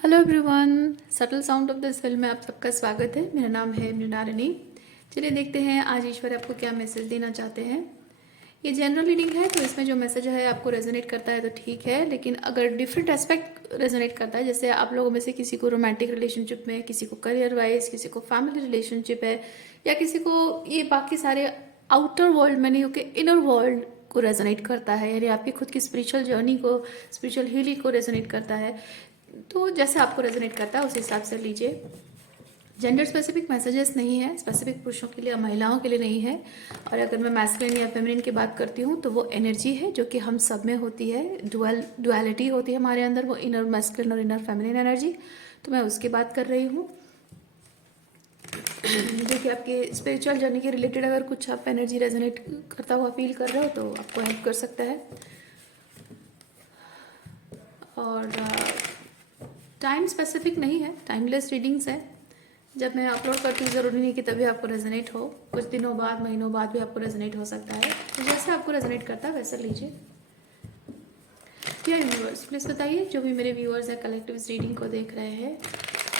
Hello everyone, subtle sound of the cell में आप सबका स्वागत है। मेरा नाम है मृणालिनी। चलिए देखते हैं आज ईश्वर आपको क्या मैसेज देना चाहते हैं। ये जनरल रीडिंग है, तो इसमें जो मैसेज है आपको रेजोनेट करता है तो ठीक है, लेकिन अगर डिफरेंट एस्पेक्ट रेजोनेट करता है, जैसे आप लोगों में से किसी को रोमांटिक रिलेशनशिप में, किसी को करियर वाइज, किसी को फैमिली रिलेशनशिप है, या किसी को ये बाकी सारे आउटर वर्ल्ड में नहीं होकर इनर वर्ल्ड को रेजोनेट करता है, यानी आपकी खुद की स्पिरिचुअल जर्नी को, स्पिरिचुअल हीलिंग को रेजोनेट करता है, तो जैसे आपको रेजोनेट करता है उस हिसाब से लीजिए। जेंडर स्पेसिफिक मैसेजेस नहीं है, स्पेसिफिक पुरुषों के लिए, महिलाओं के लिए नहीं है। और अगर मैं मैस्कुलिन या फेमिनिन की बात करती हूँ तो वो एनर्जी है जो कि हम सब में होती है, डुअलिटी होती है हमारे अंदर, वो इनर मैस्कुलिन और इनर फेमिनिन एनर्जी, तो मैं उसकी बात कर रही हूँ। जो कि आपके स्पिरिचुअल जर्नी के रिलेटेड अगर कुछ आप एनर्जी रेजोनेट करता हुआ फील कर रहे हो तो आपको हेल्प कर सकता है। और टाइम स्पेसिफिक नहीं है, टाइमलेस रीडिंग्स है। जब मैं अपलोड करती हूँ ज़रूरी नहीं कि तभी आपको रेजोनेट हो, कुछ दिनों बाद, महीनों बाद भी आपको रेजोनेट हो सकता है, तो जैसे आपको रेजोनेट करता है वैसे लीजिए। क्या यूनिवर्स प्लीज़ बताइए, जो भी मेरे व्यूअर्स हैं कलेक्टिव इस रीडिंग को देख रहे हैं,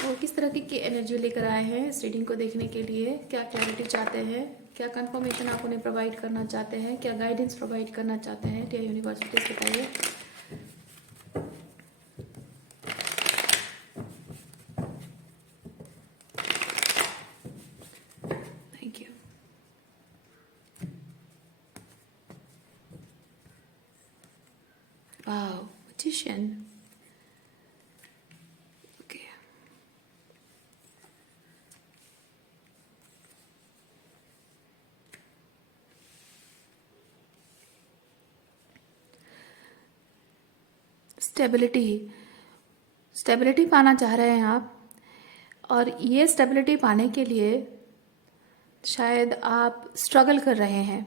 वो किस तरह की एनर्जी लेकर आए हैं इस रीडिंग को देखने के लिए, क्या क्लैरिटी चाहते हैं, क्या कंफर्मेशन आप उन्हें प्रोवाइड करना चाहते हैं, क्या गाइडेंस प्रोवाइड करना चाहते हैं। क्या यूनिवर्स प्लीज़ बताइए। Thank you. Wow, magician. Okay. Stability, stability पाना चाह रहे हैं आप, और ये स्टेबिलिटी पाने के लिए शायद आप स्ट्रगल कर रहे हैं।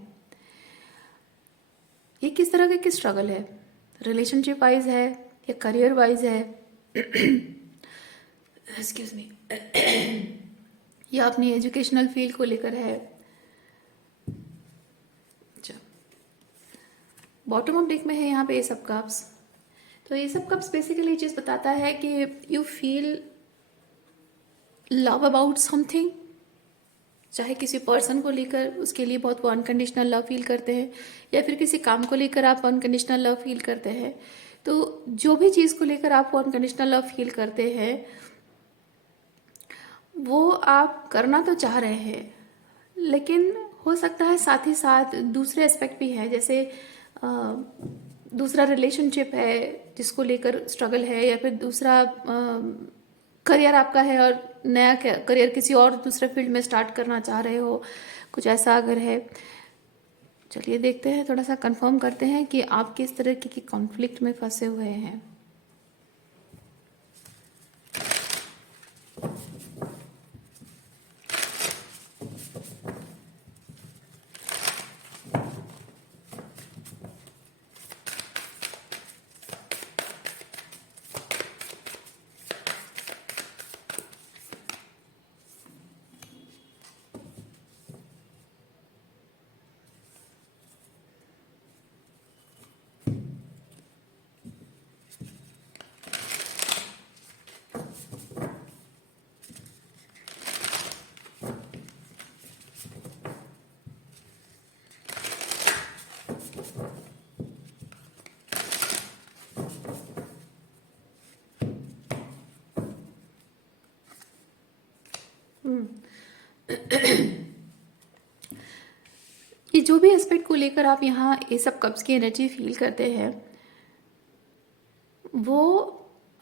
ये किस तरह की स्ट्रगल है? रिलेशनशिप वाइज है या करियर वाइज है? Excuse me. या अपनी एजुकेशनल फील्ड को लेकर है? अच्छा, बॉटम ऑफ डेक में है यहाँ पे ये सब कप्स। तो ये सब कप्स बेसिकली ये चीज़ बताता है कि you feel love about something, चाहे किसी पर्सन को लेकर उसके लिए बहुत वो अनकंडीशनल लव फील करते हैं, या फिर किसी काम को लेकर आप अनकंडीशनल लव फील करते हैं। तो जो भी चीज़ को लेकर आप वो अनकंडीशनल लव फील करते हैं वो आप करना तो चाह रहे हैं, लेकिन हो सकता है साथ ही साथ दूसरे एस्पेक्ट भी है, जैसे दूसरा रिलेशनशिप है जिसको लेकर स्ट्रगल है, या फिर दूसरा करियर आपका है और नया करियर किसी और दूसरे फील्ड में स्टार्ट करना चाह रहे हो, कुछ ऐसा अगर है। चलिए देखते हैं, थोड़ा सा कंफर्म करते हैं कि आप किस तरह की कॉन्फ्लिक्ट में फंसे हुए हैं। ये जो भी एस्पेक्ट को लेकर आप यहाँ ये सब कब्ज की एनर्जी फील करते हैं, वो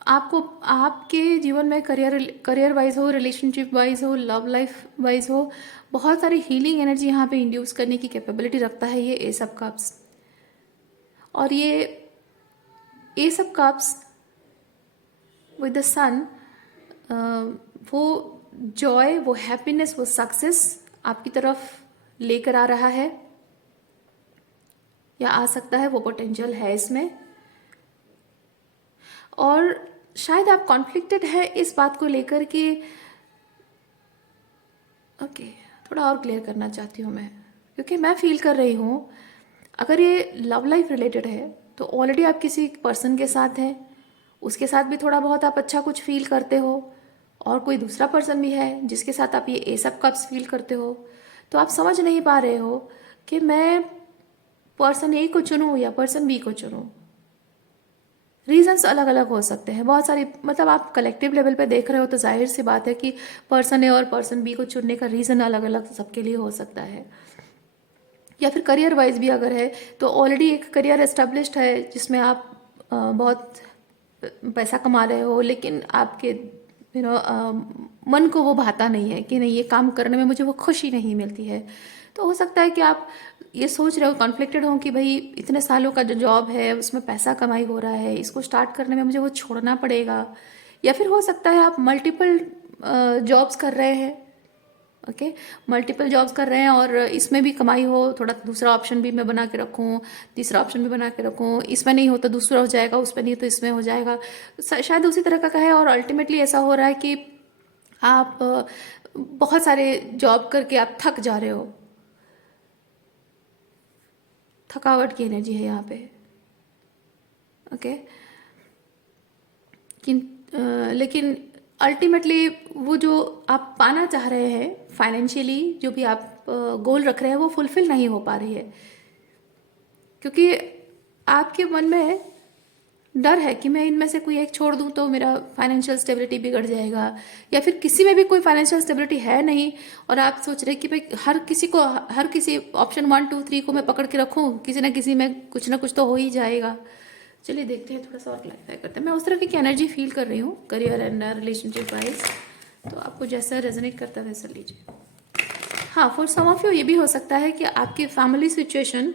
आपको आपके जीवन में करियर वाइज हो, रिलेशनशिप वाइज हो, लव लाइफ वाइज हो, बहुत सारी हीलिंग एनर्जी यहाँ पे इंड्यूस करने की कैपेबिलिटी रखता है ये ए सब कप्स। और ये ए सब कप्स विद द सन, वो जॉय, वो हैप्पीनेस, वो सक्सेस आपकी तरफ लेकर आ रहा है, या आ सकता है, वो पोटेंशियल है इसमें। और शायद आप कॉन्फ्लिक्टेड है इस बात को लेकर कि ओके, थोड़ा और क्लियर करना चाहती हूँ मैं, क्योंकि मैं फील कर रही हूँ अगर ये लव लाइफ रिलेटेड है तो ऑलरेडी आप किसी पर्सन के साथ हैं, उसके साथ भी थोड़ा बहुत आप अच्छा कुछ फील करते हो, और कोई दूसरा पर्सन भी है जिसके साथ आप ये एस ऑफ कप्स फील करते हो। तो आप समझ नहीं पा रहे हो कि मैं पर्सन ए को चुनूं या पर्सन बी को चुनूं। रीजंस अलग अलग हो सकते हैं, बहुत सारी, मतलब आप कलेक्टिव लेवल पे देख रहे हो तो जाहिर सी बात है कि पर्सन ए और पर्सन बी को चुनने का रीज़न अलग अलग सबके लिए हो सकता है। या फिर करियर वाइज भी अगर है तो ऑलरेडी एक करियर एस्टेब्लिश्ड है जिसमें आप बहुत पैसा कमा रहे हो, लेकिन आपके मन को वो भाता नहीं है कि नहीं, ये काम करने में मुझे वो खुशी नहीं मिलती है। तो हो सकता है कि आप ये सोच रहे हो, कॉन्फ्लिक्टेड हो कि भाई इतने सालों का जो जॉब है उसमें पैसा कमाई हो रहा है, इसको स्टार्ट करने में मुझे वो छोड़ना पड़ेगा। या फिर हो सकता है आप मल्टीपल जॉब्स कर रहे हैं, ओके, मल्टीपल जॉब्स कर रहे हैं और इसमें भी कमाई हो, थोड़ा दूसरा ऑप्शन भी मैं बना के रखूँ, तीसरा ऑप्शन भी बना के रखूँ, इसमें नहीं हो तो दूसरा हो जाएगा, उस पर नहीं तो इसमें हो जाएगा, शायद उसी तरह का है। और अल्टीमेटली ऐसा हो रहा है कि आप बहुत सारे जॉब करके आप थक जा रहे हो, थकावट की एनर्जी है यहाँ पे, ओके। लेकिन अल्टीमेटली वो जो आप पाना चाह रहे हैं फाइनेंशियली, जो भी आप गोल रख रहे हैं, वो फुलफिल नहीं हो पा रही है, क्योंकि आपके मन में डर है कि मैं इनमें से कोई एक छोड़ दूं तो मेरा फाइनेंशियल स्टेबिलिटी बिगड़ जाएगा, या फिर किसी में भी कोई फाइनेंशियल स्टेबिलिटी है नहीं और आप सोच रहे कि भाई हर किसी ऑप्शन 1 2 3 को मैं पकड़ के रखूं, किसी ना किसी में कुछ ना कुछ तो हो ही जाएगा। चलिए देखते हैं, थोड़ा सा और क्लैरिफाई करते हैं। मैं उस तरह की एनर्जी फील कर रही हूँ करियर एंड रिलेशनशिप वाइज, तो आपको जैसा रेजोनेट करता है वैसा लीजिए। हाँ, फॉर सम ऑफ यू ये भी हो सकता है कि आपकी फैमिली सिचुएशन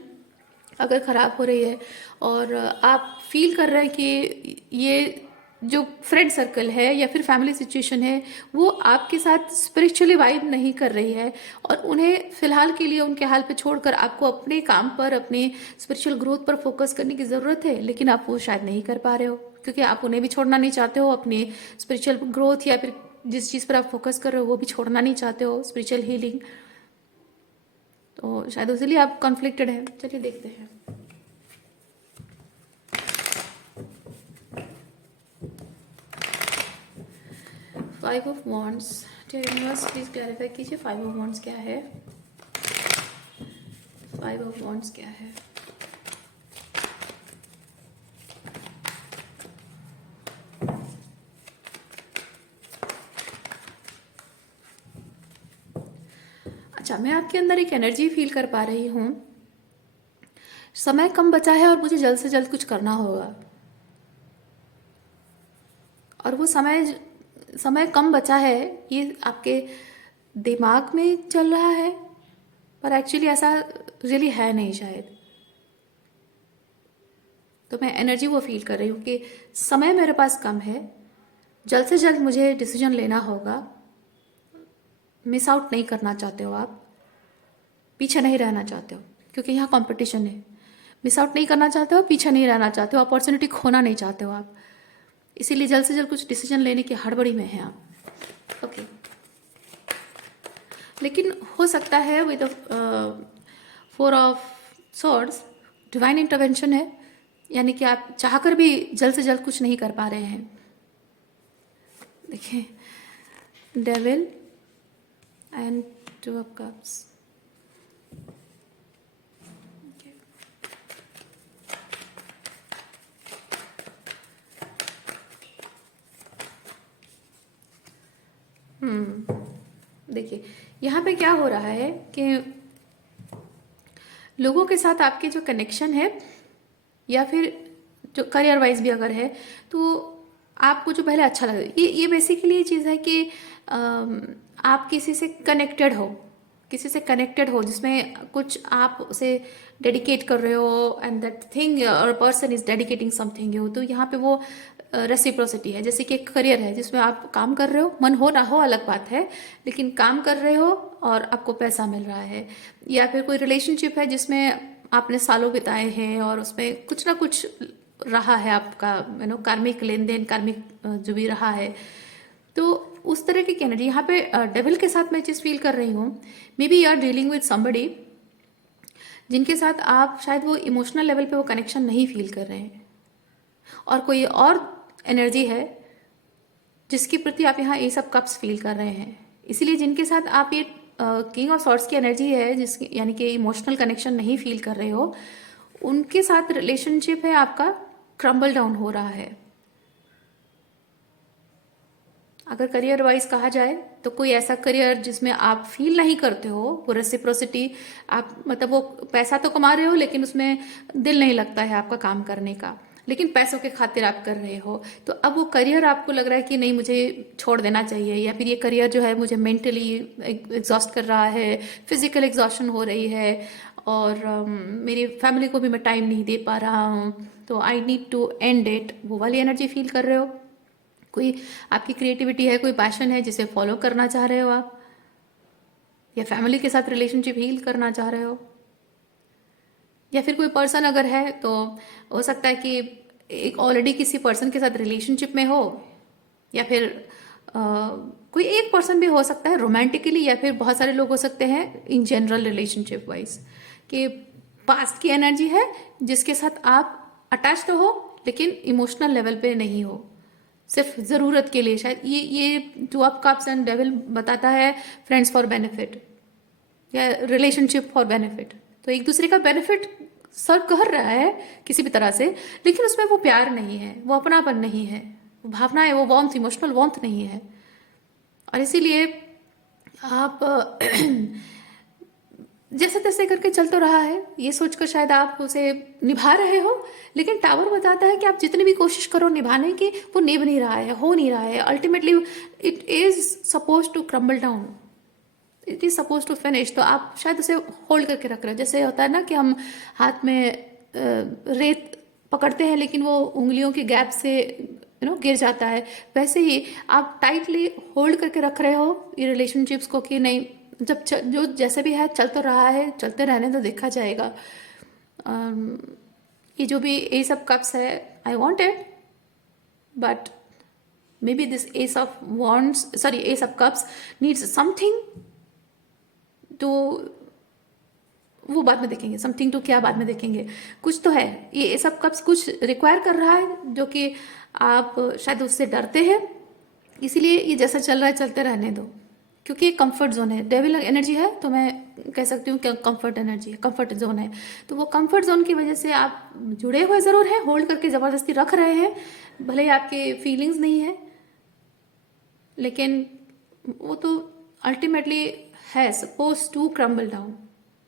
अगर ख़राब हो रही है और आप फील कर रहे हैं कि ये जो फ्रेंड सर्कल है या फिर फैमिली सिचुएशन है वो आपके साथ स्पिरिचुअली वाइब नहीं कर रही है, और उन्हें फिलहाल के लिए उनके हाल पे छोड़कर आपको अपने काम पर, अपने स्पिरिचुअल ग्रोथ पर फोकस करने की ज़रूरत है, लेकिन आप वो शायद नहीं कर पा रहे हो क्योंकि आप उन्हें भी छोड़ना नहीं चाहते हो, अपने स्पिरिचुअल ग्रोथ या फिर जिस चीज़ पर आप फोकस कर रहे हो वो भी छोड़ना नहीं चाहते हो, स्पिरिचुअल हीलिंग। तो शायद उसीलिए आप कॉन्फ्लिक्टेड हैं। चलिए देखते हैं। Five of wands, universe please clarify कीजिए, फाइव ऑफ वॉन्ड्स क्या है, फाइव ऑफ वॉन्ड्स क्या है। अच्छा, मैं आपके अंदर एक एनर्जी फील कर पा रही हूँ, समय कम बचा है और मुझे जल्द से जल्द कुछ करना होगा, और वो समय कम बचा है ये आपके दिमाग में चल रहा है, पर एक्चुअली ऐसा रियली है नहीं शायद। तो मैं एनर्जी वो फील कर रही हूँ कि समय मेरे पास कम है, जल्द से जल्द मुझे डिसीजन लेना होगा, मिस आउट नहीं करना चाहते हो आप, पीछे नहीं रहना चाहते हो क्योंकि यहाँ कंपटीशन है, मिस आउट नहीं करना चाहते हो, पीछे नहीं रहना चाहते हो, अपॉर्चुनिटी खोना नहीं चाहते हो आप, इसीलिए जल्द से जल्द कुछ डिसीजन लेने की हड़बड़ी में हैं आप, ओके। लेकिन हो सकता है with four of swords divine intervention है, यानी कि आप चाहकर भी जल्द से जल्द कुछ नहीं कर पा रहे हैं। देखिए, devil and two of cups, देखिए यहाँ पे क्या हो रहा है कि लोगों के साथ आपके जो कनेक्शन है या फिर जो करियर वाइज भी अगर है तो आपको जो पहले अच्छा लगा, ये बेसिकली ये चीज़ है कि आप किसी से कनेक्टेड हो जिसमें कुछ आप उसे डेडिकेट कर रहे हो एंड दैट थिंग और person is dedicating something you, तो यहाँ पे वो रेसिप्रोसिटी है। जैसे कि एक करियर है जिसमें आप काम कर रहे हो, मन हो ना हो अलग बात है, लेकिन काम कर रहे हो और आपको पैसा मिल रहा है, या फिर कोई रिलेशनशिप है जिसमें आपने सालों बिताए हैं और उसमें कुछ ना कुछ रहा है आपका, कार्मिक लेन देन, कार्मिक जो भी रहा है, तो उस तरह की एनर्जी यहाँ पे डेविल के साथ मैं चीज़ फील कर रही हूँ। Maybe you are dealing with somebody जिनके साथ आप शायद वो इमोशनल लेवल पे वो कनेक्शन नहीं फील कर रहे हैं, और कोई और एनर्जी है जिसके प्रति आप यहाँ एस ऑफ कप्स फील कर रहे हैं। इसीलिए जिनके साथ आप ये किंग ऑफ सॉर्ड्स की एनर्जी है, जिसकी यानी कि इमोशनल कनेक्शन नहीं फील कर रहे हो, उनके साथ रिलेशनशिप है आपका क्रम्बल डाउन हो रहा है। अगर करियर वाइज कहा जाए तो कोई ऐसा करियर जिसमें आप फील नहीं करते हो वो रेसिप्रोसिटी, आप मतलब वो पैसा तो कमा रहे हो लेकिन उसमें दिल नहीं लगता है आपका काम करने का, लेकिन पैसों के खातिर आप कर रहे हो, तो अब वो करियर आपको लग रहा है कि नहीं मुझे छोड़ देना चाहिए, या फिर ये करियर जो है मुझे मेंटली एग्जॉस्ट कर रहा है, फिजिकल एग्जॉस्शन हो रही है, और मेरी फैमिली को भी मैं टाइम नहीं दे पा रहा हूँ, तो I need to end it, वो वाली एनर्जी फील कर रहे हो। कोई आपकी क्रिएटिविटी है, कोई पैशन है जिसे फॉलो करना चाह रहे हो आप, या फैमिली के साथ रिलेशनशिप हील करना चाह रहे हो, या फिर कोई पर्सन अगर है तो हो सकता है कि एक ऑलरेडी किसी पर्सन के साथ रिलेशनशिप में हो, या फिर कोई एक पर्सन भी हो सकता है रोमांटिकली, या फिर बहुत सारे लोग हो सकते हैं इन जनरल रिलेशनशिप वाइज, कि पास्ट की एनर्जी है जिसके साथ आप अटैच तो हो लेकिन इमोशनल लेवल पे नहीं हो, सिर्फ ज़रूरत के लिए। शायद ये two of cups and devil बताता है फ्रेंड्स फॉर बेनिफिट या रिलेशनशिप फॉर बेनिफिट, तो एक दूसरे का बेनिफिट सर्व कर रहा है किसी भी तरह से, लेकिन उसमें वो प्यार नहीं है, वो अपनापन नहीं है, वो भावना है, वो वार्मथ, इमोशनल वार्मथ नहीं है। और इसीलिए आप जैसे तैसे करके चल तो रहा है, ये सोचकर शायद आप उसे निभा रहे हो, लेकिन टावर बताता है कि आप जितनी भी कोशिश करो निभाने की, वो निभ नहीं रहा है, हो नहीं रहा है। Ultimately it is suppose to crumble down, it is suppose to finish, तो आप शायद उसे होल्ड करके रख रहे हो। जैसे होता है ना कि हम हाथ में रेत पकड़ते हैं लेकिन वो उंगलियों के गैप से गिर जाता है, वैसे ही आप टाइटली होल्ड करके रख रहे हो ये रिलेशनशिप्स को कि नहीं, जब जो जैसे भी है चल तो रहा है, चलते रहने तो देखा जाएगा। ये जो भी एस ऑफ कप्स है, I want it but may be this S of wants, sorry S of cups needs something, तो वो बाद में देखेंगे। समथिंग टू क्या बाद में देखेंगे, कुछ तो है, ये सब कप्स कुछ रिक्वायर कर रहा है जो कि आप शायद उससे डरते हैं, इसीलिए ये जैसा चल रहा है चलते रहने दो, क्योंकि ये कंफर्ट जोन है। डेविल एनर्जी है तो मैं कह सकती हूँ कि कंफर्ट एनर्जी है, कंफर्ट जोन है, तो वो कंफर्ट जोन की वजह से आप जुड़े हुए ज़रूर हैं, होल्ड करके ज़बरदस्ती रख रहे हैं, भले ही आपके फीलिंग्स नहीं है, लेकिन वो तो अल्टीमेटली है सपोज टू क्रम्बल डाउन,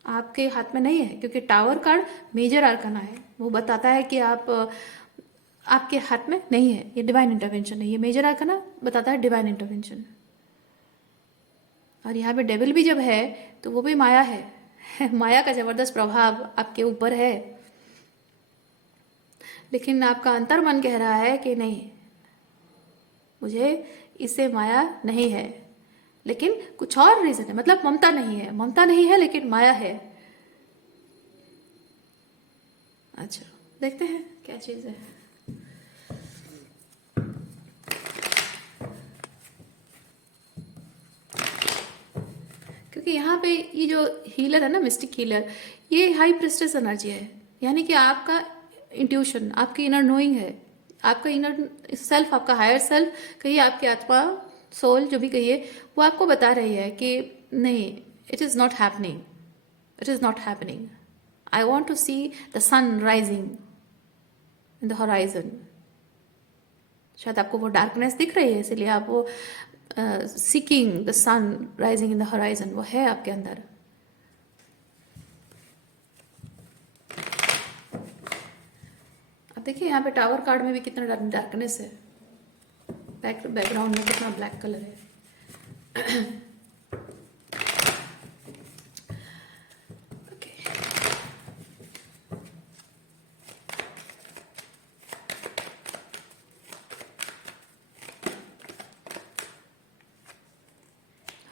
आपके हाथ में नहीं है, क्योंकि टावर कार्ड मेजर आर्काना है, वो बताता है कि आपके हाथ में नहीं है, ये डिवाइन इंटरवेंशन है, ये मेजर आर्काना बताता है डिवाइन इंटरवेंशन। और यहाँ पे डेविल भी जब है तो वो भी माया है माया का जबरदस्त प्रभाव आपके ऊपर है, लेकिन आपका अंतर मन कह रहा है कि नहीं, मुझे इससे माया नहीं है, लेकिन कुछ और रीजन है, मतलब ममता नहीं है, ममता नहीं है लेकिन माया है। अच्छा, देखते हैं क्या चीज है। क्योंकि यहाँ पे ये जो हीलर है ना, मिस्टिक हीलर, ये हाई प्रेस्टेस एनर्जी है, यानी कि आपका इंट्यूशन, आपकी इनर नोइंग है, आपका इनर सेल्फ, आपका हायर सेल्फ कहिए, आपकी आत्मा, सोल जो भी कहिए, वो आपको बता रही है कि नहीं, it is not happening, it is not happening, I want to see the sun rising in the horizon. शायद आपको वो डार्कनेस दिख रही है, इसलिए आप वो seeking the sun rising in the horizon, वो है आपके अंदर। अब देखिए यहाँ पे टावर कार्ड में भी कितना डार्कनेस है, बैकग्राउंड में कितना ब्लैक कलर है ओके,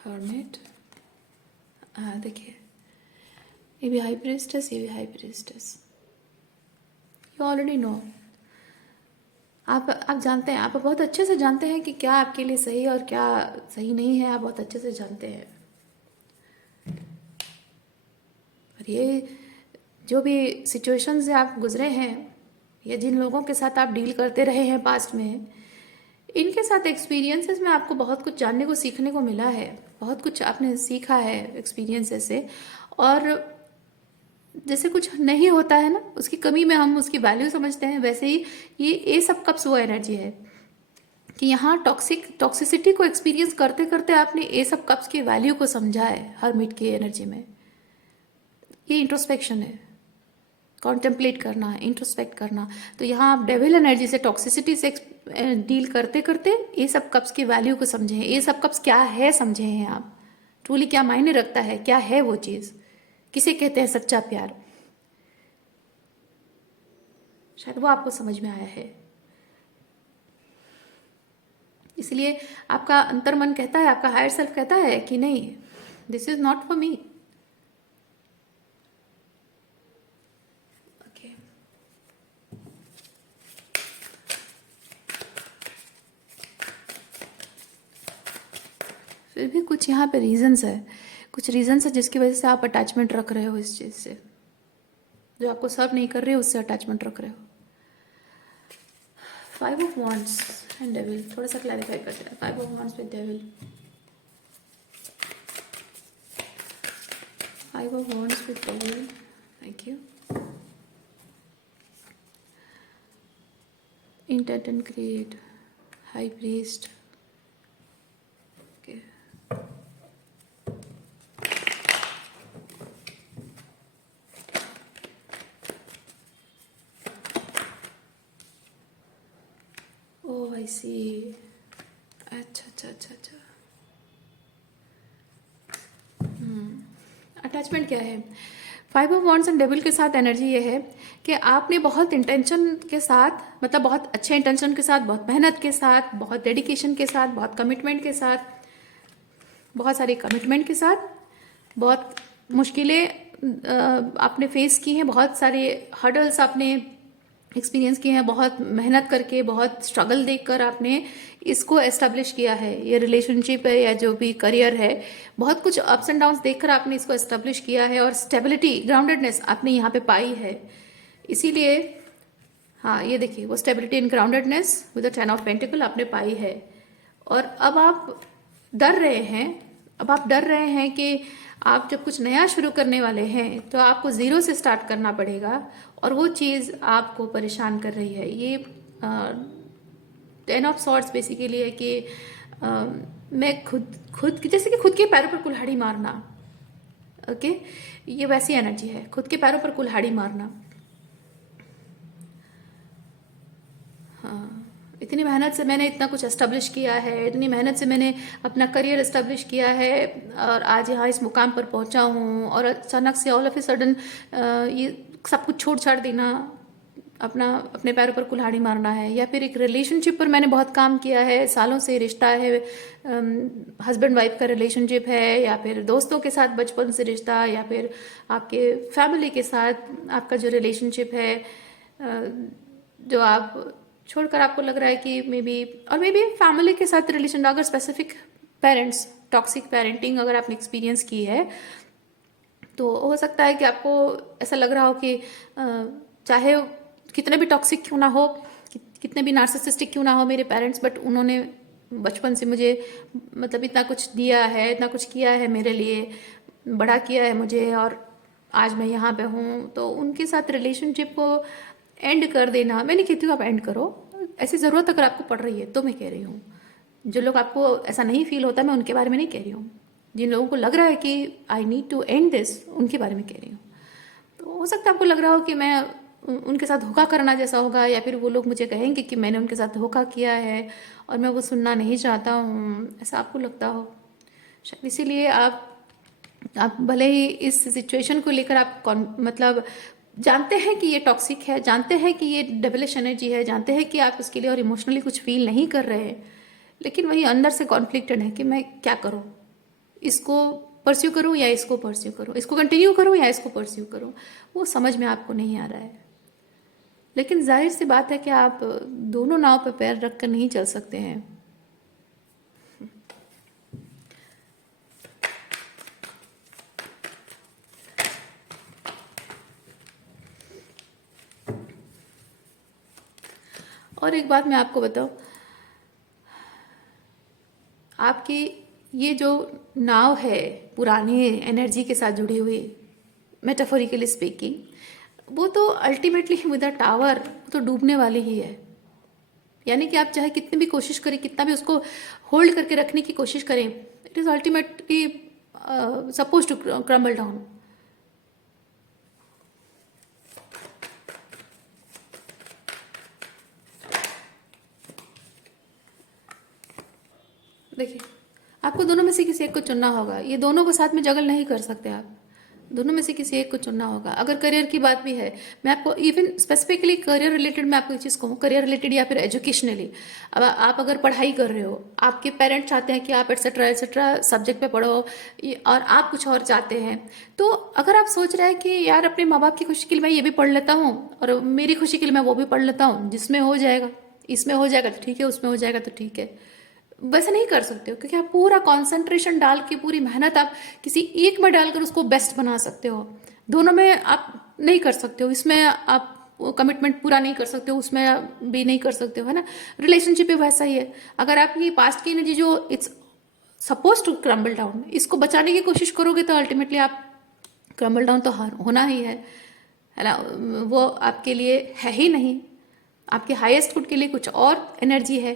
हर्मिट, देखिए ये भी हाई प्रीस्टेस, ये भी high priestess, you already know, आप जानते हैं, आप बहुत अच्छे से जानते हैं कि क्या आपके लिए सही है और क्या सही नहीं है, आप बहुत अच्छे से जानते हैं। और ये जो भी सिचुएशन से आप गुजरे हैं या जिन लोगों के साथ आप डील करते रहे हैं पास्ट में, इनके साथ एक्सपीरियंसेस में आपको बहुत कुछ जानने को सीखने को मिला है, बहुत कुछ आपने सीखा है एक्सपीरियंसेस से। और जैसे कुछ नहीं होता है ना, उसकी कमी में हम उसकी वैल्यू समझते हैं, वैसे ही ये सब कप्स वो एनर्जी है कि यहाँ टॉक्सिसिटी को एक्सपीरियंस करते करते आपने ए सब कप्स की वैल्यू को समझा है हर्मिट की एनर्जी में। ये इंट्रोस्पेक्शन है, कॉन्टेम्पलेट करना है, इंट्रोस्पेक्ट करना। तो यहाँ आप डेविल एनर्जी से, टॉक्सिसिटी से डील करते करते ये सब कप्स की वैल्यू को समझे हैं। ये सब कप्स क्या है समझे हैं आप, ट्रूली क्या मायने रखता है, क्या है वो चीज़, किसे कहते हैं सच्चा प्यार, शायद वो आपको समझ में आया है। इसलिए आपका अंतर्मन कहता है, आपका हायर सेल्फ कहता है कि नहीं, this is not for me. Okay, फिर भी कुछ यहाँ पे रीजंस है, कुछ रीजंस है जिसकी वजह से आप अटैचमेंट रख रहे हो इस चीज़ से, जो आपको सर्व नहीं कर रहे हो उससे अटैचमेंट रख रहे हो। 5 ऑफ वांड्स एंड डेविल, थोड़ा सा क्लैरिफाई करते हैं। 5 of wands with devil, 5 of wands with devil, thank you. Intent and create, high priest, okay. Oh I see, अच्छा अच्छा अच्छा अच्छा। अटैचमेंट क्या है? 5 ऑफ वांड्स एंड डेविल के साथ एनर्जी ये है कि आपने बहुत इंटेंशन के साथ, मतलब बहुत अच्छे इंटेंशन के साथ, बहुत मेहनत के साथ, बहुत डेडिकेशन के साथ, बहुत कमिटमेंट के साथ, बहुत सारी कमिटमेंट के साथ, बहुत मुश्किलें आपने फेस की हैं, बहुत सारे हर्डल्स आपने एक्सपीरियंस किए हैं, बहुत मेहनत करके, बहुत स्ट्रगल देखकर आपने इसको एस्टेब्लिश किया है। ये रिलेशनशिप है या जो भी करियर है, बहुत कुछ अप्स एंड डाउन्स देखकर आपने इसको एस्टेब्लिश किया है, और स्टेबिलिटी, ग्राउंडेडनेस आपने यहाँ पे पाई है। इसीलिए हाँ, ये देखिए वो stability and groundedness with the 10 of pentacle आपने पाई है। और अब आप डर रहे हैं, अब आप डर रहे हैं कि आप जब कुछ नया शुरू करने वाले हैं तो आपको ज़ीरो से स्टार्ट करना पड़ेगा, और वो चीज़ आपको परेशान कर रही है। ये 10 ऑफ सॉर्ड्स बेसिकली है कि मैं खुद जैसे कि खुद के पैरों पर कुल्हाड़ी मारना, ओके, ये वैसी एनर्जी है, खुद के पैरों पर कुल्हाड़ी मारना। हाँ, इतनी मेहनत से मैंने इतना कुछ एस्टेब्लिश किया है, इतनी मेहनत से मैंने अपना करियर एस्टेब्लिश किया है, और आज यहाँ इस मुकाम पर पहुँचा हूँ, और अचानक से ऑल ऑफ ए सडन ये सब कुछ छोड़ छाड़ देना, अपने पैरों पर कुल्हाड़ी मारना है। या फिर एक रिलेशनशिप पर मैंने बहुत काम किया है, सालों से रिश्ता है, हस्बैंड वाइफ का रिलेशनशिप है, या फिर दोस्तों के साथ बचपन से रिश्ता, या फिर आपके फैमिली के साथ आपका जो रिलेशनशिप है, जो आप छोड़कर आपको लग रहा है कि मे बी फैमिली के साथ रिलेशन, अगर स्पेसिफिक पेरेंट्स, टॉक्सिक पेरेंटिंग अगर आपने एक्सपीरियंस की है, तो हो सकता है कि आपको ऐसा लग रहा हो कि चाहे कितने भी टॉक्सिक क्यों ना हो, कितने भी नार्सिसिस्टिक क्यों ना हो मेरे पेरेंट्स, बट उन्होंने बचपन से मुझे मतलब इतना कुछ दिया है, इतना कुछ किया है मेरे लिए, बड़ा किया है मुझे, और आज मैं यहाँ पे हूँ। तो उनके साथ रिलेशनशिप को एंड कर देना, मैं नहीं कहती हूँ आप एंड करो, ऐसी ज़रूरत अगर आपको पड़ रही है तो मैं कह रही हूँ। जो लोग आपको ऐसा नहीं फील होता, मैं उनके बारे में नहीं कह रही हूँ। जिन लोगों को लग रहा है कि I need to end this, उनके बारे में कह रही हूँ। तो हो सकता है आपको लग रहा हो कि मैं उनके साथ धोखा करना जैसा होगा, या फिर वो लोग मुझे कहेंगे कि मैंने उनके साथ धोखा किया है और मैं वो सुनना नहीं चाहता हूँ, ऐसा आपको लगता हो शायद। इसीलिए आप भले ही इस सिचुएशन को लेकर आप मतलब जानते हैं कि ये टॉक्सिक है, जानते हैं कि ये डेविलिश एनर्जी है, जानते हैं कि आप उसके लिए और इमोशनली कुछ फील नहीं कर रहे हैं, लेकिन वही अंदर से कॉन्फ्लिक्टेड है कि मैं क्या करूँ, इसको परस्यू करूँ या इसको परस्यू करूँ, इसको कंटिन्यू करूँ या इसको परस्यू करूँ, वो समझ में आपको नहीं आ रहा है। लेकिन जाहिर सी बात है कि आप दोनों नाव पर पैर रख कर नहीं चल सकते हैं। और एक बात मैं आपको बताऊं, आपकी ये जो नाव है पुरानी एनर्जी के साथ जुड़ी हुई, मेटाफोरिकली स्पीकिंग, वो तो अल्टीमेटली विद अ टावर तो डूबने वाली ही है। यानी कि आप चाहे कितनी भी कोशिश करें, कितना भी उसको होल्ड करके रखने की कोशिश करें, it is ultimately suppose to crumble down. देखिए, आपको दोनों में से किसी एक को चुनना होगा। ये दोनों को साथ में जगल नहीं कर सकते आप, दोनों में से किसी एक को चुनना होगा। अगर करियर की बात भी है, मैं आपको इवन स्पेसिफिकली करियर रिलेटेड मैं आपको एक चीज़ कहूँ, करियर रिलेटेड या फिर एजुकेशनली, अब आप अगर पढ़ाई कर रहे हो, आपके पेरेंट्स चाहते हैं कि आप एट्सेट्रा सब्जेक्ट पे पढ़ो और आप कुछ और चाहते हैं, तो अगर आप सोच रहे हैं कि यार अपने माँ बाप की खुशी के लिए मैं ये भी पढ़ लेता हूँ और मेरी खुशी के लिए मैं वो भी पढ़ लेता हूँ, जिसमें हो जाएगा, इसमें हो जाएगा तो ठीक है, उसमें हो जाएगा तो ठीक है, वैसे नहीं कर सकते हो। क्योंकि आप पूरा कंसंट्रेशन डाल के, पूरी मेहनत आप किसी एक में डालकर उसको बेस्ट बना सकते हो, दोनों में आप नहीं कर सकते हो। इसमें आप कमिटमेंट पूरा नहीं कर सकते हो, उसमें भी नहीं कर सकते हो, है ना। रिलेशनशिप भी वैसा ही है। अगर आप ये पास्ट की एनर्जी जो it's suppose to crumble down, इसको बचाने की कोशिश करोगे तो अल्टीमेटली आप क्रम्बल डाउन तो होना ही है ना। वो आपके लिए है ही नहीं, आपके हाईएस्ट गुड के लिए कुछ और एनर्जी है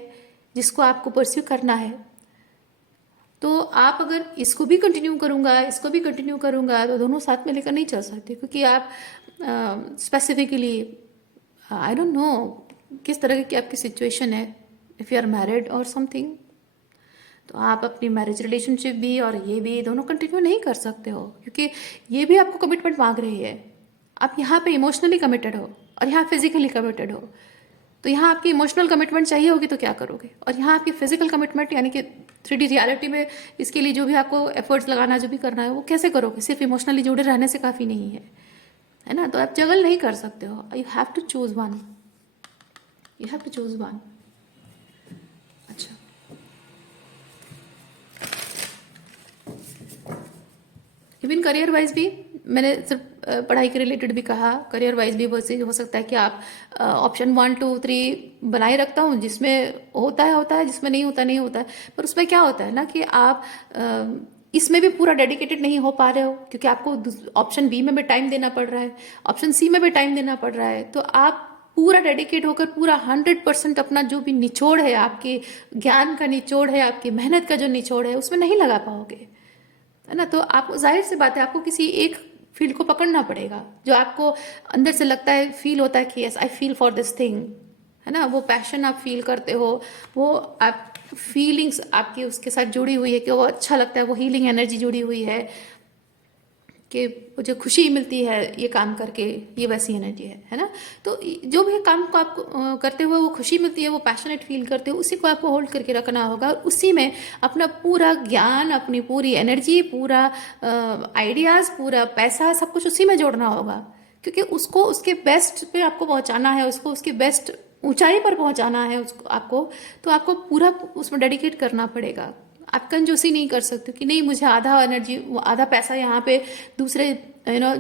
जिसको आपको परस्यू करना है। तो आप अगर इसको भी कंटिन्यू करूँगा, इसको भी कंटिन्यू करूँगा, तो दोनों साथ में लेकर नहीं चल सकते। क्योंकि आप स्पेसिफिकली आई डोंट नो किस तरह की आपकी सिचुएशन है, इफ़ यू आर मैरिड और समथिंग, तो आप अपनी मैरिज रिलेशनशिप भी और ये भी दोनों कंटिन्यू नहीं कर सकते हो। क्योंकि ये भी आपको कमिटमेंट मांग रही है। आप यहाँ पे इमोशनली कमिटेड हो और यहाँ फिजिकली कमिटेड हो। तो यहाँ आपकी इमोशनल कमिटमेंट चाहिए होगी तो क्या करोगे, और यहाँ आपकी फिजिकल कमिटमेंट यानी कि 3D रियलिटी में इसके लिए जो भी आपको एफर्ट्स लगाना, जो भी करना है, वो कैसे करोगे। सिर्फ इमोशनली जुड़े रहने से काफ़ी नहीं है ना। तो आप जगल नहीं कर सकते हो। You have to choose one, you have to choose one. अच्छा, इवन करियर वाइज भी मैंने सिर्फ पढ़ाई के रिलेटेड भी कहा, करियर वाइज भी वैसे हो सकता है कि आप ऑप्शन 1 2 3 बनाए रखता हूँ, जिसमें होता है, जिसमें नहीं होता नहीं होता है। पर उसमें क्या होता है ना कि आप इसमें भी पूरा डेडिकेटेड नहीं हो पा रहे हो, क्योंकि आपको ऑप्शन बी में भी टाइम देना पड़ रहा है, ऑप्शन सी में भी टाइम देना पड़ रहा है। तो आप पूरा डेडिकेट होकर पूरा 100% अपना जो भी निचोड़ है, आपके ज्ञान का निचोड़ है, आपकी मेहनत का जो निचोड़ है, उसमें नहीं लगा पाओगे, है ना। तो आपको जाहिर सी बात है, आपको किसी एक फील्ड को पकड़ना पड़ेगा जो आपको अंदर से लगता है, फील होता है कि yes I feel for this thing, है ना। वो पैशन आप फील करते हो, वो आप फीलिंग्स आपकी उसके साथ जुड़ी हुई है कि वो अच्छा लगता है, वो हीलिंग एनर्जी जुड़ी हुई है कि मुझे खुशी मिलती है ये काम करके, ये वैसी एनर्जी है ना। तो जो भी काम को आप करते हुए वो खुशी मिलती है, वो पैशनेट फील करते हो, उसी को आपको होल्ड करके रखना होगा। उसी में अपना पूरा ज्ञान, अपनी पूरी एनर्जी, पूरा आइडियाज़, पूरा पैसा, सब कुछ उसी में जोड़ना होगा। क्योंकि उसको उसके बेस्ट पे आपको पहुंचाना है, उसको उसकी बेस्ट ऊंचाई पर पहुंचाना है उसको आपको। तो आपको पूरा उसमें डेडिकेट करना पड़ेगा। आप कंजूसी नहीं कर सकते कि नहीं मुझे आधा एनर्जी, आधा पैसा यहाँ पे दूसरे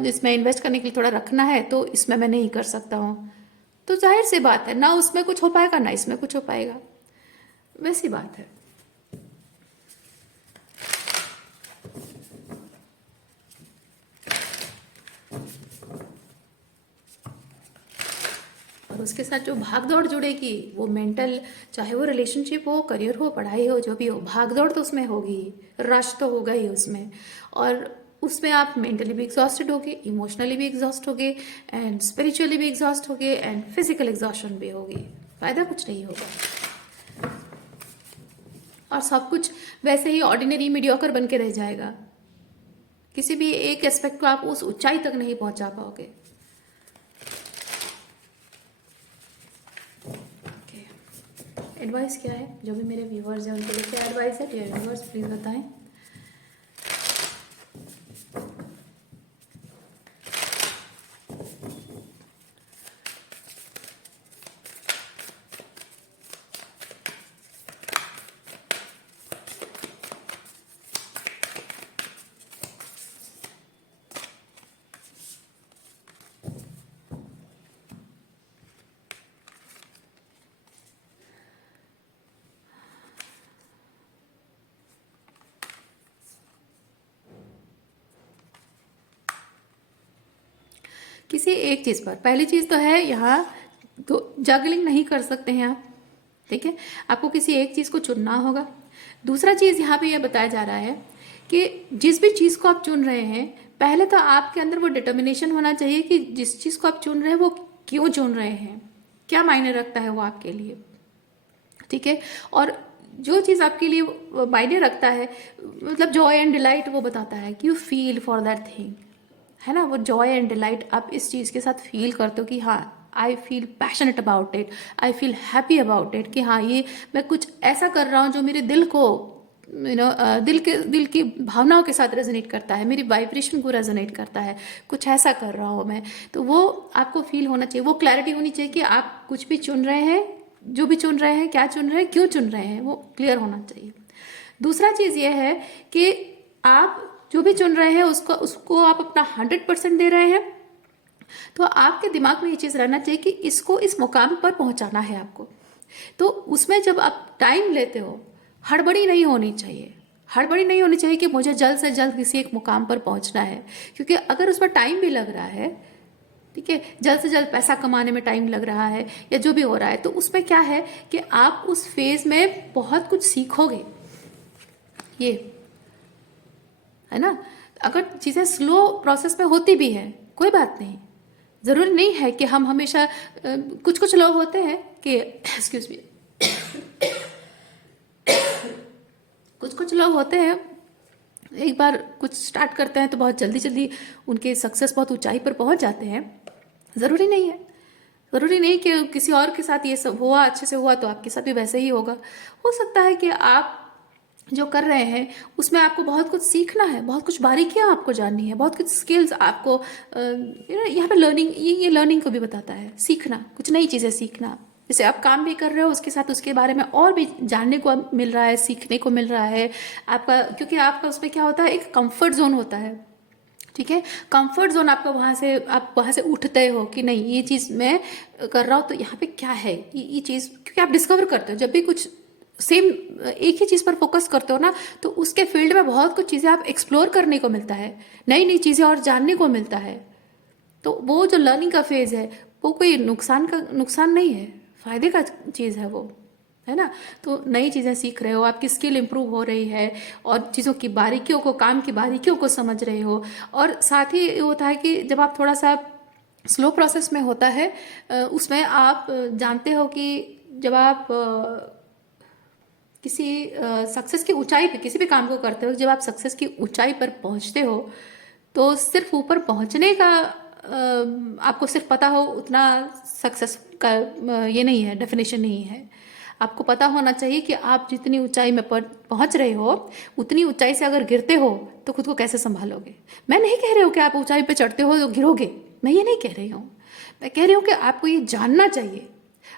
इसमें इन्वेस्ट करने के लिए थोड़ा रखना है, तो इसमें मैं नहीं कर सकता हूँ। तो जाहिर सी बात है, ना उसमें कुछ हो पाएगा ना इसमें कुछ हो पाएगा, वैसी बात है। और उसके साथ जो भाग दौड़ जुड़ेगी, वो मेंटल, चाहे वो रिलेशनशिप हो, करियर हो, पढ़ाई हो, जो भी हो, भाग दौड़ तो उसमें होगी, रश तो होगा ही उसमें। और उसमें आप मेंटली भी एग्जॉस्टेड होगे, इमोशनली भी एग्जॉस्ट होगे, एंड स्पिरिचुअली भी एग्जॉस्ट होगे, एंड फिजिकल एग्जॉस्शन भी होगी। फायदा कुछ नहीं होगा, और सब कुछ वैसे ही ऑर्डिनरी मीडियोकर बन के रह जाएगा। किसी भी एक एस्पेक्ट को आप उस ऊंचाई तक नहीं पहुंचा पाओगे। एडवाइस क्या है, जो भी मेरे व्यूअर्स हैं उनके लिए क्या एडवाइस है, डियर व्यूअर्स प्लीज़ बताएं। किसी एक चीज़ पर। पहली चीज़ तो है यहाँ तो जगलिंग नहीं कर सकते हैं आप, ठीक है, आपको किसी एक चीज़ को चुनना होगा। दूसरा चीज़ यहाँ पे ये बताया जा रहा है कि जिस भी चीज़ को आप चुन रहे हैं, पहले तो आपके अंदर वो डिटर्मिनेशन होना चाहिए कि जिस चीज़ को आप चुन रहे हैं वो क्यों चुन रहे हैं, क्या मायने रखता है वो आपके लिए, ठीक है। और जो चीज़ आपके लिए मायने रखता है, मतलब जॉय एंड डिलाइट, वो बताता है कि you feel for that thing, है ना। वो जॉय एंड डिलाइट आप इस चीज़ के साथ फील करते हो कि हाँ I feel passionate about it, I feel happy about it, कि हाँ ये मैं कुछ ऐसा कर रहा हूँ जो मेरे दिल को दिल की भावनाओं के साथ रेजोनेट करता है, मेरी वाइब्रेशन को रेजोनेट करता है, कुछ ऐसा कर रहा हूँ मैं। तो वो आपको फील होना चाहिए, वो क्लैरिटी होनी चाहिए कि आप कुछ भी चुन रहे हैं, जो भी चुन रहे हैं, क्या चुन रहे हैं, क्यों चुन रहे हैं, वो क्लियर होना चाहिए। दूसरा चीज़ ये है कि आप जो भी चुन रहे हैं उसको उसको आप अपना 100% दे रहे हैं, तो आपके दिमाग में ये चीज़ रहना चाहिए कि इसको इस मुकाम पर पहुंचाना है आपको। तो उसमें जब आप टाइम लेते हो, हड़बड़ी नहीं होनी चाहिए, हड़बड़ी नहीं होनी चाहिए कि मुझे जल्द से जल्द किसी एक मुकाम पर पहुंचना है, क्योंकि अगर उसमें टाइम भी लग रहा है, ठीक है, जल्द से जल्द पैसा कमाने में टाइम लग रहा है या जो भी हो रहा है, तो उसमें क्या है कि आप उस फेज में बहुत कुछ सीखोगे, ये है ना। अगर चीज़ें स्लो प्रोसेस में होती भी है कोई बात नहीं, ज़रूरी नहीं है कि हम हमेशा कुछ कुछ लोग होते हैं कि एक्सक्यूज मी कुछ कुछ लोग होते हैं एक बार कुछ स्टार्ट करते हैं तो बहुत जल्दी जल्दी उनके सक्सेस बहुत ऊंचाई पर पहुंच जाते हैं। ज़रूरी नहीं है, ज़रूरी नहीं कि किसी और के साथ ये सब हुआ, अच्छे से हुआ तो आपके साथ भी वैसे ही होगा। हो सकता है कि आप जो कर रहे हैं उसमें आपको बहुत कुछ सीखना है, बहुत कुछ बारीकियां आपको जाननी है, बहुत कुछ स्किल्स आपको यहाँ पे लर्निंग, ये लर्निंग को भी बताता है, सीखना, कुछ नई चीज़ें सीखना। जैसे आप काम भी कर रहे हो उसके साथ उसके बारे में और भी जानने को मिल रहा है, सीखने को मिल रहा है आपका, क्योंकि आपका उसमें क्या होता है, एक कंफर्ट जोन होता है, ठीक है। कंफर्ट जोन आपका वहाँ से, आप वहाँ से उठते हो कि नहीं ये चीज़ मैं कर रहा हूँ तो यहाँ पे क्या है, ये चीज़, क्योंकि आप डिस्कवर करते हो जब भी कुछ सेम एक ही चीज़ पर फोकस करते हो ना, तो उसके फील्ड में बहुत कुछ चीज़ें आप एक्सप्लोर करने को मिलता है, नई नई चीज़ें और जानने को मिलता है। तो वो जो लर्निंग का फेज़ है वो कोई नुकसान नहीं है, फ़ायदे का चीज़ है वो, है ना। तो नई चीज़ें सीख रहे हो, आपकी स्किल इंप्रूव हो रही है और चीज़ों की बारीकियों को, काम की बारीकियों को समझ रहे हो। और साथ ही ये होता है कि जब आप थोड़ा सा स्लो प्रोसेस में होता है, उसमें आप जानते हो कि जब आप किसी सक्सेस की ऊंचाई पे किसी भी काम को करते हो, जब आप सक्सेस की ऊंचाई पर पहुंचते हो तो सिर्फ ऊपर पहुंचने का आपको सिर्फ पता हो उतना सक्सेस का ये नहीं है, डेफिनेशन नहीं है। आपको पता होना चाहिए कि आप जितनी ऊंचाई में पहुंच रहे हो उतनी ऊंचाई से अगर गिरते हो तो खुद को कैसे संभालोगे। मैं नहीं कह रही हूँ कि आप ऊंचाई पे चढ़ते हो तो गिरोगे, मैं ये नहीं कह रही हूँ। मैं कह रही हूँ कि आपको ये जानना चाहिए,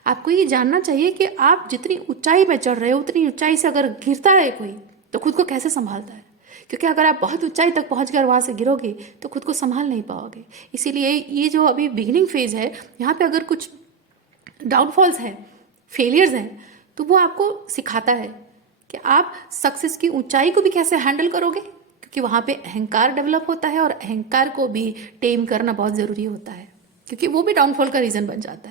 आपको ये जानना चाहिए कि आप जितनी ऊंचाई में चढ़ रहे हो उतनी ऊंचाई से अगर गिरता है कोई तो खुद को कैसे संभालता है। क्योंकि अगर आप बहुत ऊंचाई तक पहुंच कर वहाँ से गिरोगे तो खुद को संभाल नहीं पाओगे। इसीलिए ये जो अभी बिगिनिंग फेज है, यहाँ पे अगर कुछ डाउनफॉल्स हैं, फेलियर्स हैं, तो वो आपको सिखाता है कि आप सक्सेस की ऊंचाई को भी कैसे हैंडल करोगे, क्योंकि वहाँ पे अहंकार डेवलप होता है और अहंकार को भी टेम करना बहुत ज़रूरी होता है, क्योंकि वो भी डाउनफॉल का रीज़न बन जाता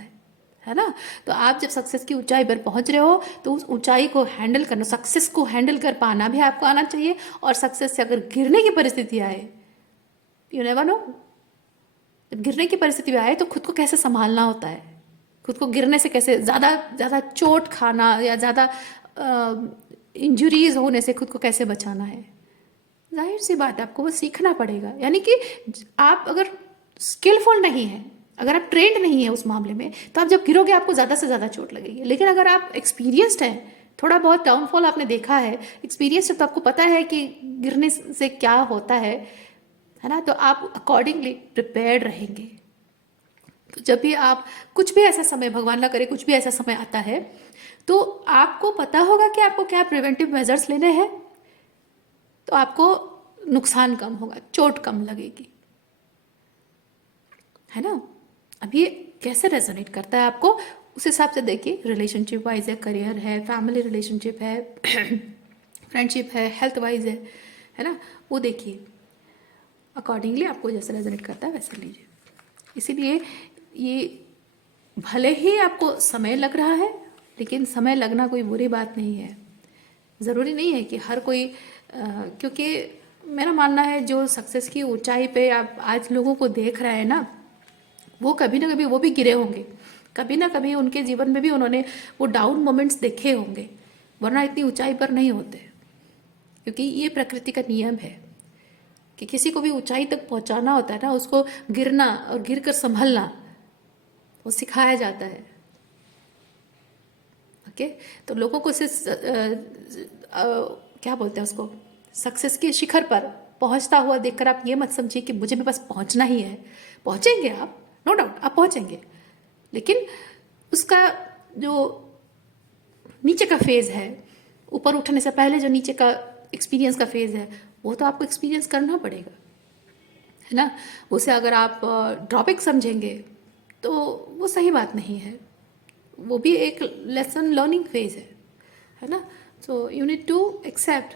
है ना। तो आप जब सक्सेस की ऊंचाई पर पहुंच रहे हो तो उस ऊंचाई को हैंडल करना, सक्सेस को हैंडल कर पाना भी आपको आना चाहिए। और सक्सेस से अगर गिरने की परिस्थिति आए, यू नेवर नो, जब गिरने की परिस्थिति आए तो खुद को कैसे संभालना होता है, खुद को गिरने से कैसे, ज़्यादा चोट खाना या ज़्यादा इंजुरीज होने से खुद को कैसे बचाना है। जाहिर सी बात है आपको वो सीखना पड़ेगा। यानी कि आप अगर स्किलफुल नहीं है, अगर आप ट्रेंड नहीं है उस मामले में, तो आप जब गिरोगे आपको ज़्यादा से ज़्यादा चोट लगेगी। लेकिन अगर आप एक्सपीरियंस्ड हैं, थोड़ा बहुत डाउनफॉल आपने देखा है, एक्सपीरियंस है, तो आपको पता है कि गिरने से क्या होता है ना, तो आप अकॉर्डिंगली प्रिपेयर्ड रहेंगे। तो जब भी आप कुछ भी ऐसा समय, भगवान ना करे कुछ भी ऐसा समय आता है, तो आपको पता होगा कि आपको क्या प्रिवेंटिव मेजर्स लेने हैं, तो आपको नुकसान कम होगा, चोट कम लगेगी, है ना। अब ये कैसे रेजोनेट करता है आपको, उस हिसाब से देखिए। रिलेशनशिप वाइज है, करियर है, फैमिली रिलेशनशिप है, फ्रेंडशिप है, हेल्थ वाइज है ना, वो देखिए। अकॉर्डिंगली आपको जैसे रेजोनेट करता है वैसे लीजिए। इसीलिए ये भले ही आपको समय लग रहा है, लेकिन समय लगना कोई बुरी बात नहीं है। ज़रूरी नहीं है कि हर कोई क्योंकि मेरा मानना है जो सक्सेस की ऊंचाई पे आप आज लोगों को देख रहे हैं ना, वो कभी ना कभी वो भी गिरे होंगे, कभी ना कभी उनके जीवन में भी उन्होंने वो डाउन मोमेंट्स देखे होंगे, वरना इतनी ऊंचाई पर नहीं होते। क्योंकि ये प्रकृति का नियम है कि किसी को भी ऊंचाई तक पहुंचाना होता है ना, उसको गिरना और गिर कर संभलना वो सिखाया जाता है। ओके, तो लोगों को क्या बोलते हैं उसको, सक्सेस के शिखर पर पहुंचता हुआ देखकर आप ये मत समझिए कि मुझे भी बस पहुंचना ही है। पहुंचेंगे आप, नो डाउट आप पहुंचेंगे, लेकिन उसका जो नीचे का फेज है, ऊपर उठने से पहले जो नीचे का एक्सपीरियंस का फेज है, वो तो आपको एक्सपीरियंस करना पड़ेगा, है ना। उसे अगर आप ड्रॉपिक समझेंगे तो वो सही बात नहीं है, वो भी एक लेसन लर्निंग फेज है ना। So you need to accept,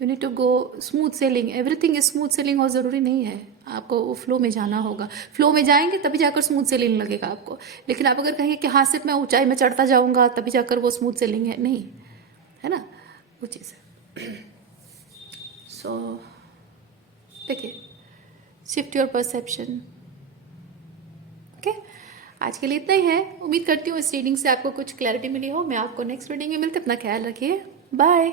you need to go smooth sailing, everything is smooth sailing और ज़रूरी नहीं है, आपको वो फ्लो में जाना होगा। फ्लो में जाएंगे तभी जाकर स्मूथ सेलिंग लगेगा आपको। लेकिन आप अगर कहेंगे कि हाँ सिर्फ मैं ऊंचाई में चढ़ता जाऊंगा तभी जाकर वो स्मूथ सेलिंग है, नहीं, है ना, वो चीज़ है। सो देखिए, शिफ्ट योर परसेप्शन। ओके, आज के लिए इतना ही है। उम्मीद करती हूँ इस रीडिंग से आपको कुछ क्लैरिटी मिली हो। मैं आपको नेक्स्ट रीडिंग में मिलते, अपना ख्याल रखिए, बाय।